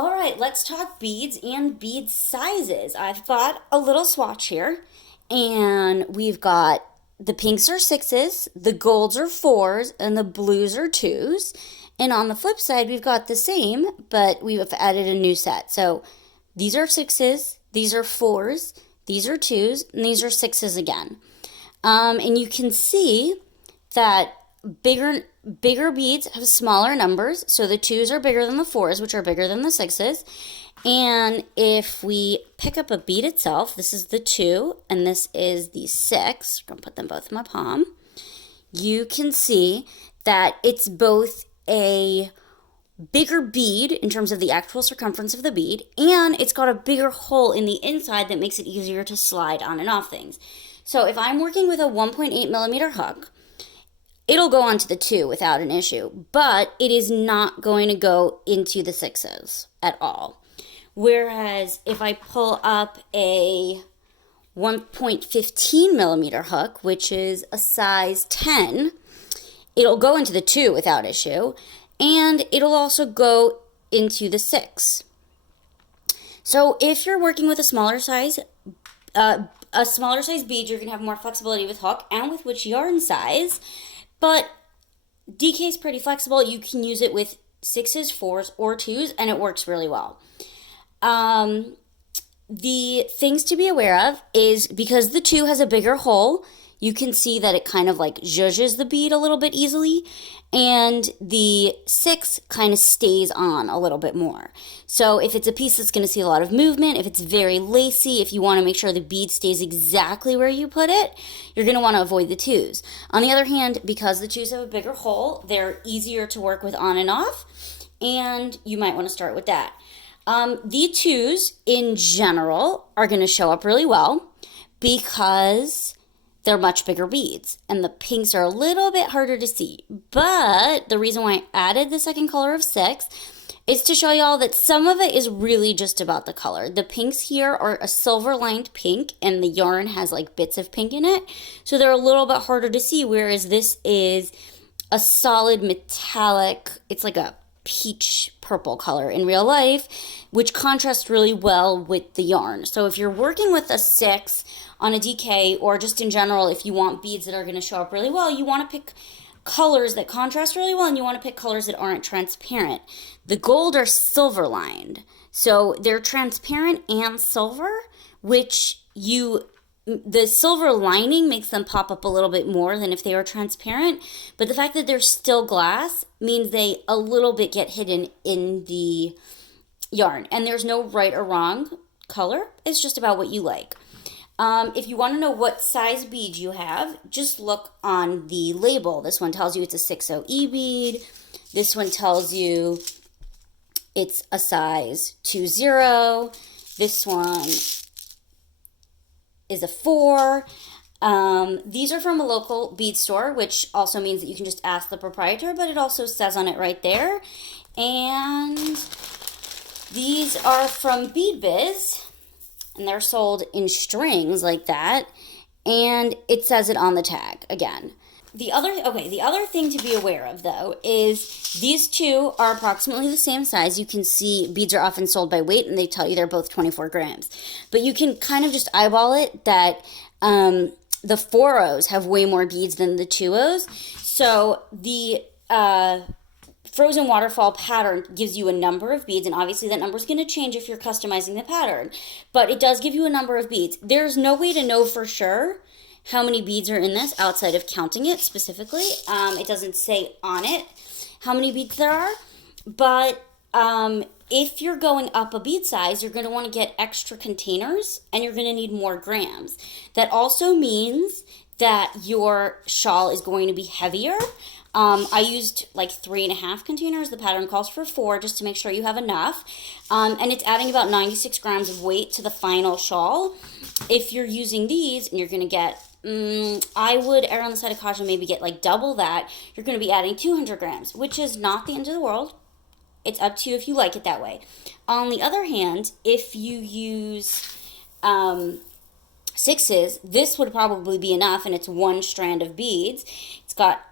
All right, let's talk beads and bead sizes. I've got a little swatch here, and we've got the pinks are sixes, the golds are fours, and the blues are twos. And on the flip side, we've got the same, but we've added a new set. So these are sixes, these are fours, these are twos, and these are sixes again. And you can see that bigger beads have smaller numbers, so the twos are bigger than the fours, which are bigger than the sixes. And if we pick up a bead itself, this is the two and this is the six. I'm gonna put them both in my palm. You can see that it's both a bigger bead in terms of the actual circumference of the bead, and it's got a bigger hole in the inside that makes it easier to slide on and off things. So if I'm working with a 1.8 millimeter hook, it'll go onto the two without an issue, but it is not going to go into the sixes at all. Whereas if I pull up a 1.15 millimeter hook, which is a size 10, it'll go into the two without issue, and it'll also go into the six. So if you're working with a smaller size bead, you're gonna have more flexibility with hook and with which yarn size. But DK is pretty flexible. You can use it with sixes, fours, or twos, and it works really well. The things to be aware of is because the two has a bigger hole, you can see that it kind of like zhuzhes the bead a little bit easily, and the six kind of stays on a little bit more. So if it's a piece that's going to see a lot of movement, if it's very lacy, if you want to make sure the bead stays exactly where you put it, you're going to want to avoid the twos. On the other hand, because the twos have a bigger hole, they're easier to work with on and off, and you might want to start with that. The twos in general are going to show up really well because they're much bigger beads, and the pinks are a little bit harder to see. But the reason why I added the second color of six is to show y'all that some of it is really just about the color. The pinks here are a silver lined pink, and the yarn has like bits of pink in it, so they're a little bit harder to see, whereas this is a solid metallic, it's like a peach purple color in real life, which contrasts really well with the yarn. So if you're working with a six on a DK, or just in general, if you want beads that are going to show up really well, you want to pick colors that contrast really well, and you want to pick colors that aren't transparent. The gold are silver lined, so they're transparent and silver, which the silver lining makes them pop up a little bit more than if they were transparent, but the fact that they're still glass means they a little bit get hidden in the yarn. And there's no right or wrong color, it's just about what you like. If you want to know what size bead you have, just look on the label. This one tells you it's a 60E bead. This one tells you it's a size 20. This one is a 4. These are from a local bead store, which also means that you can just ask the proprietor, but it also says on it right there. And these are from Bead Biz, and they're sold in strings like that, and it says it on the tag again. The other thing to be aware of, though, is these two are approximately the same size. You can see beads are often sold by weight, and they tell you they're both 24 grams. But you can kind of just eyeball it that the 4Os have way more beads than the 2Os. So the frozen waterfall pattern gives you a number of beads, and obviously that number is going to change if you're customizing the pattern, but it does give you a number of beads. There's no way to know for sure how many beads are in this outside of counting it specifically. It doesn't say on it how many beads there are, but if you're going up a bead size, you're going to want to get extra containers, and you're going to need more grams. That also means that your shawl is going to be heavier. I used like 3.5 containers. The pattern calls for 4 just to make sure you have enough. And it's adding about 96 grams of weight to the final shawl. If you're using these and you're going to get, I would err on the side of caution, maybe get like double that. You're going to be adding 200 grams, which is not the end of the world. It's up to you if you like it that way. On the other hand, if you use sixes, this would probably be enough, and it's one strand of beads. It's got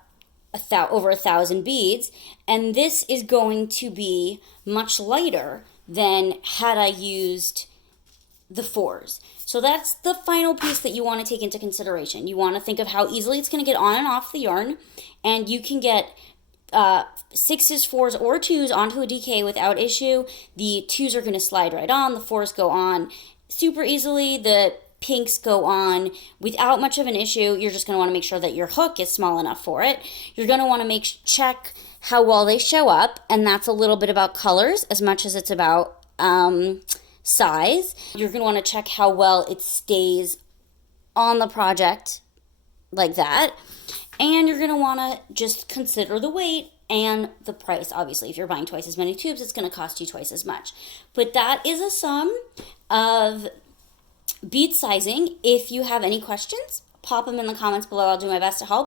over 1,000 beads, and this is going to be much lighter than had I used the 4s. So that's the final piece that you want to take into consideration. You want to think of how easily it's going to get on and off the yarn, and you can get 6s, 4s, or 2s onto a DK without issue. The 2s are going to slide right on, the 4s go on super easily, the pinks go on without much of an issue. You're just going to want to make sure that your hook is small enough for it. You're going to want to check how well they show up, and that's a little bit about colors as much as it's about size. You're going to want to check how well it stays on the project like that. And you're going to want to just consider the weight and the price. Obviously, if you're buying twice as many tubes, it's going to cost you twice as much. But that is a sum of bead sizing. If you have any questions, pop them in the comments below. I'll do my best to help.